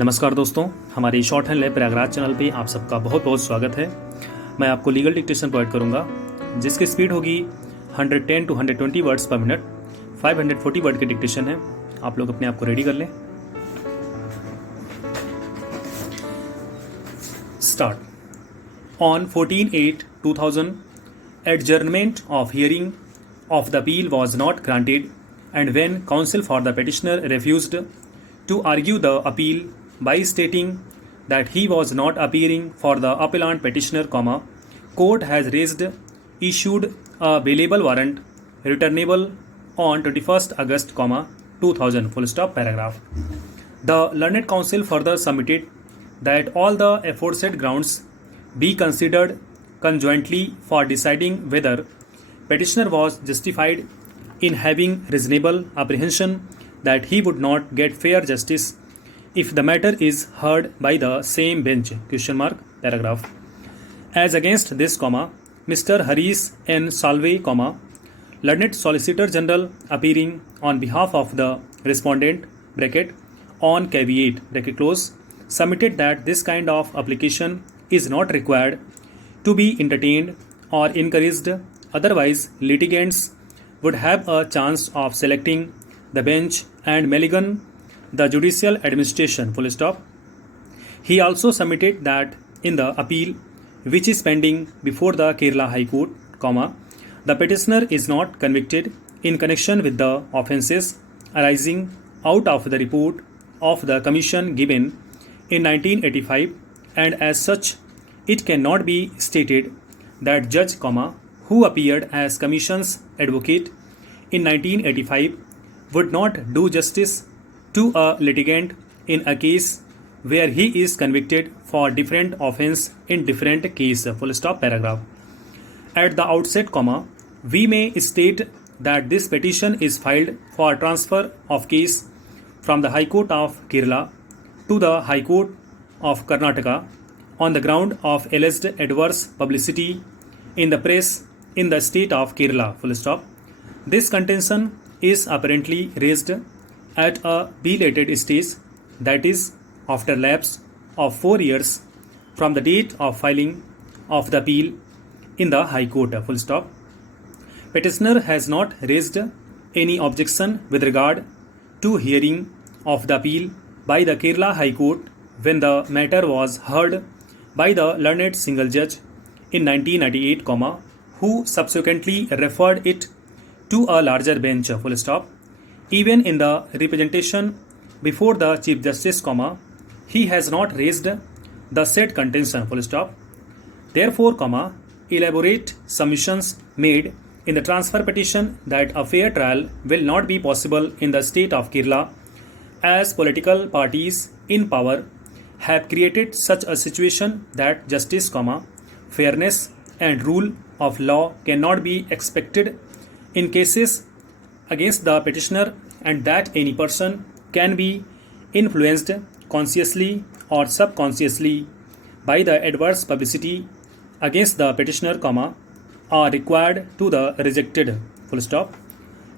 नमस्कार दोस्तों, हमारे शॉर्टहैंड लैब प्रयागराज चैनल पे आप सबका बहुत बहुत स्वागत है। मैं आपको लीगल डिक्टेशन प्रोवाइड करूंगा जिसकी स्पीड होगी 110 to 120 वर्ड्स पर मिनट। 540 वर्ड की डिक्टेशन है। आप लोग अपने आप को रेडी कर लें। Start. On 14/8/2000 adjournment of hearing of the appeal was not granted, and when counsel for the petitioner refused to argue the appeal by stating that he was not appearing for the appellant petitioner, court has issued a bailable warrant returnable on 21st August, 2000, full stop, paragraph. The learned counsel further submitted that all the aforesaid grounds be considered conjointly for deciding whether petitioner was justified in having reasonable apprehension that he would not get fair justice if the matter is heard by the same bench, paragraph. As against this, Mr. Harish N. Salve, learned Solicitor General appearing on behalf of the respondent, on caveat, submitted that this kind of application is not required to be entertained or encouraged, otherwise litigants would have a chance of selecting the bench and malign the judicial administration, full stop. He also submitted that in the appeal which is pending before the Kerala High Court, the petitioner is not convicted in connection with the offences arising out of the report of the commission given in 1985, and as such it cannot be stated that judge, who appeared as commission's advocate in 1985 would not do justice to a litigant in a case where he is convicted for different offence in different case, full stop, paragraph. At the outset, we may state that this petition is filed for transfer of case from the High Court of Kerala to the High Court of Karnataka on the ground of alleged adverse publicity in the press in the state of Kerala, full stop. This contention is apparently raised at a belated stage, that is, after lapse of 4 years from the date of filing of the appeal in the High Court, full stop. Petitioner has not raised any objection with regard to hearing of the appeal by the Kerala High Court when the matter was heard by the learned single judge in 1998, who subsequently referred it to a larger bench, full stop. Even in the representation before the Chief Justice, he has not raised the said contention, full stop. Therefore, elaborate submissions made in the transfer petition that a fair trial will not be possible in the state of Kerala, as political parties in power have created such a situation that justice, fairness and rule of law cannot be expected in cases against the petitioner, and that any person can be influenced consciously or subconsciously by the adverse publicity against the petitioner, are required to the rejected, full stop.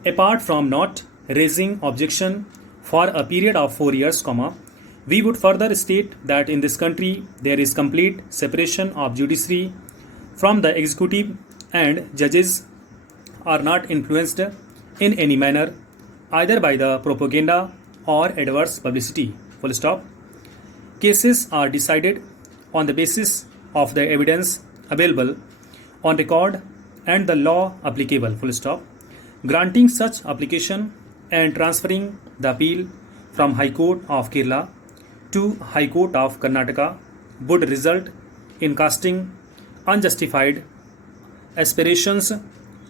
Apart from not raising objection for a period of 4 years, we would further state that in this country there is complete separation of judiciary from the executive, and judges are not influenced in any manner either by the propaganda or adverse publicity, full stop. Cases are decided on the basis of the evidence available on record and the law applicable, full stop. Granting such application and transferring the appeal from High Court of Kerala to High Court of Karnataka would result in casting unjustified aspirations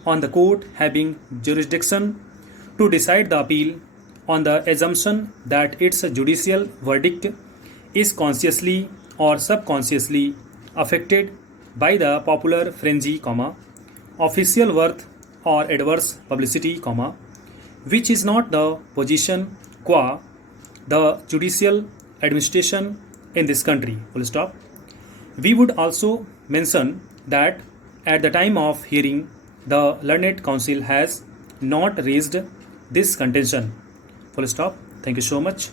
on the court having jurisdiction to decide the appeal on the assumption that its judicial verdict is consciously or subconsciously affected by the popular frenzy, official worth or adverse publicity, which is not the position qua the judicial administration in this country, full stop. We would also mention that at the time of hearing, the learned counsel has not raised this contention, full stop. Thank you so much.